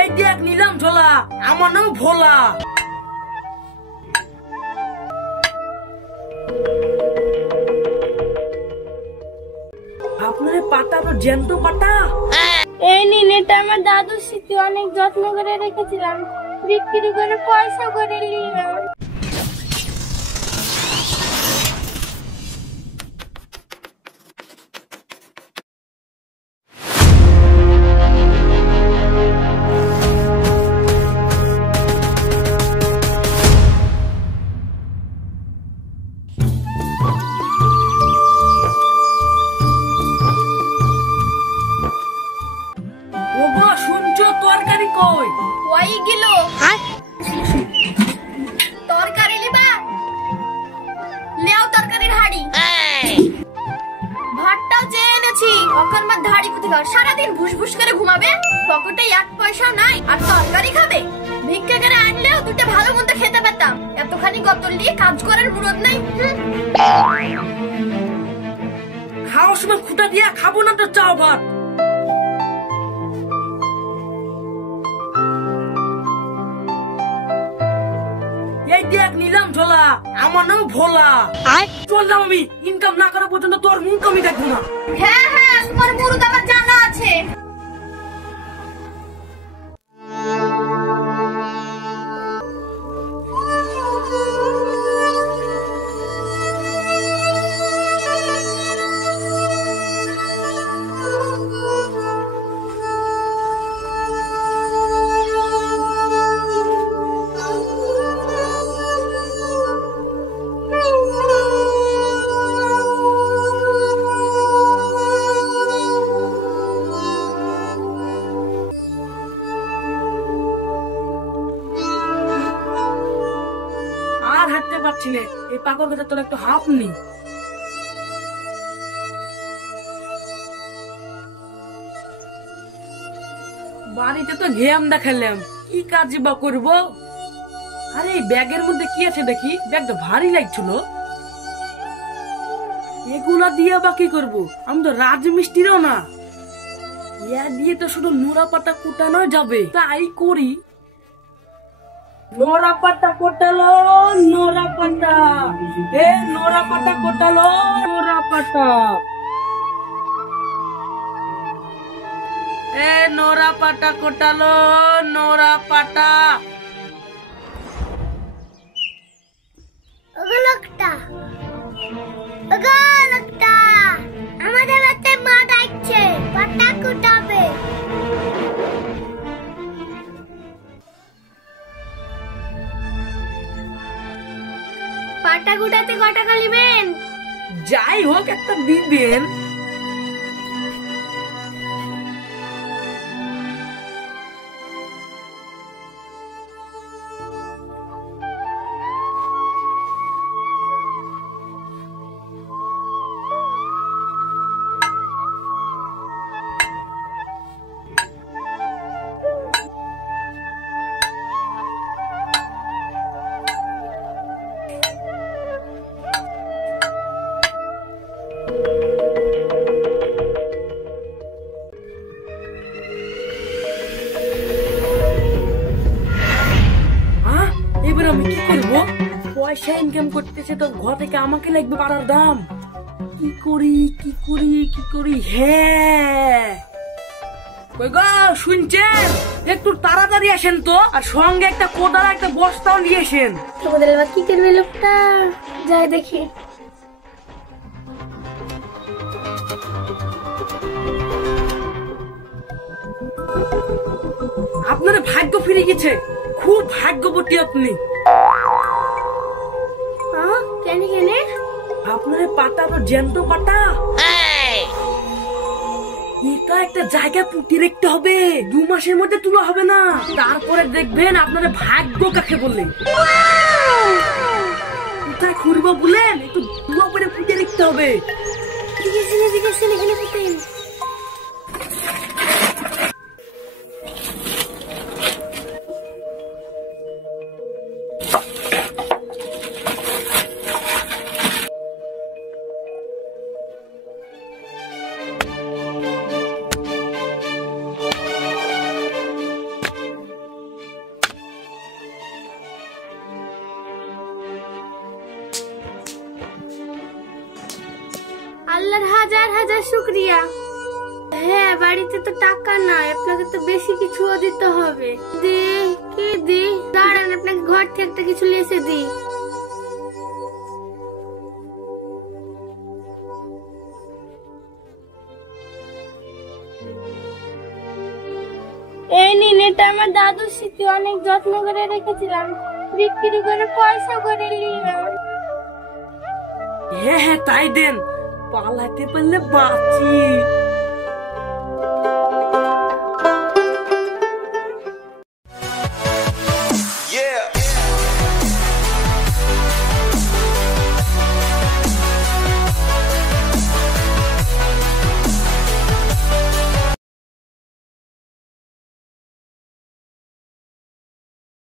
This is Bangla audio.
এই দেখ নিলাম ঝোলা, আমার নাম ভোলা। আপনার পাটা তো জ্যান্ত পাটা। এই নিন, এটা আমার দাদুর স্মৃতি, অনেক যত্ন করে রেখেছিলাম, বিক্রি করে পয়সা করে নিলাম। ওগো শুনছো, তরকারি কই? ওই গেল তরকারি লিবা, লেও তরকারির হাড়ি। ভাতটাও যে এনেছি, অকর্মার ধাড়ি কুতি কর, সারাদিন ভুসভুস করে ঘুমাবে, পকেটে এক পয়সাও নাই, আর তরকারি খাবে। ভিক্ষা করে আনলেও দুটো ভালো মন্দ খেতে পেতাম, এতখানি গতল দিয়ে কাজ করার মুরদ নাই। খাওয়ার সময় খুঁটা দিয়া খাবো না তো চাও ভাত। এই দেখ নিলাম ঝোলা, আমার নাম ভোলা। চললাম আমি, ইনকাম না করা পর্যন্ত তোর মুখ আমি দেখবো না। হ্যাঁ হ্যাঁ, তোমার মুরদ আমার জানা আছে। আর হাঁটতে পারছি না, এই পাগল কথা তোর একটু হাফ নি। বাড়িতে তো গেম দেখালাম, কি কাজ বা করবো। আরে ব্যাগের মধ্যে কি আছে দেখি, ব্যাগটা ভারী লাগছিল। এগুলা দিয়ে বা কি করবো, আমি তো রাজমিস্ত্রিও না। ইয়া দিয়ে তো শুধু নোরা পাতা কুটানো যাবে, তাই করি। নোরা পাতা কোটালো, নোরা পাতা, এ নোরা পাতা কোটালো, নোরা পাতা, এ নোরা পাতা কোটালো, নোরা পাতা। লোকটা আমাদের বাড়িতে মা ডাকছে, পাটা কুটাবে। পাটা কুটাতে কত টাকা নেবেন? যাই হোক একটা দিবেন। এবার আমি কি করবো? পয়সা ইনকাম করতেছে তো ঘর থেকে আমাকে লাগবে পাড়ার দাম। কি করি কি করি কি করি? হ্যাঁ, কই গো শুনছেন? একটু তাড়াতাড়ি আসেন তো, আর সঙ্গে একটা কোদাল একটা বস্তাও নিয়ে আসেন। তোমাদের এবার কি করবে লোকটা? যাই দেখি। আপনার ভাগ্য ফিরে গেছে, খুব ভাগ্যবতী আপনি। কেন কেন? আপনার পাটা তো জ্যান্ত পাটা। এটা একটা জায়গা পুঁটি রাখতে হবে, 2 মাসের মধ্যে তুলা হবে না। তারপরে দেখবেন আপনার ভাগ্য কাকে বলে। কোথায় খুঁড়বো বলেন, একটু দুয়া করে পুঁতে রাখতে হবে। ঠিক আছে এখানে পুঁতেন। হাজার শুক্রিয়া। হ্যাঁ, বাড়িতে তো টাকা নাই, আপনাকে তো বেশি কিছুও দিতে হবে। দি কি দি? দাঁড়ান, আপনাকে ঘর থেকে একটা কিছু লিখে দিই। এই নিন, এটা আমার দাদুর স্মৃতি, অনেক যত্ন করে রেখেছিলাম, বিক্রি করে পয়সা করে নিলাম। হ্যাঁ হ্যাঁ, তাই দেন, পালাতে পারলে বাঁচি।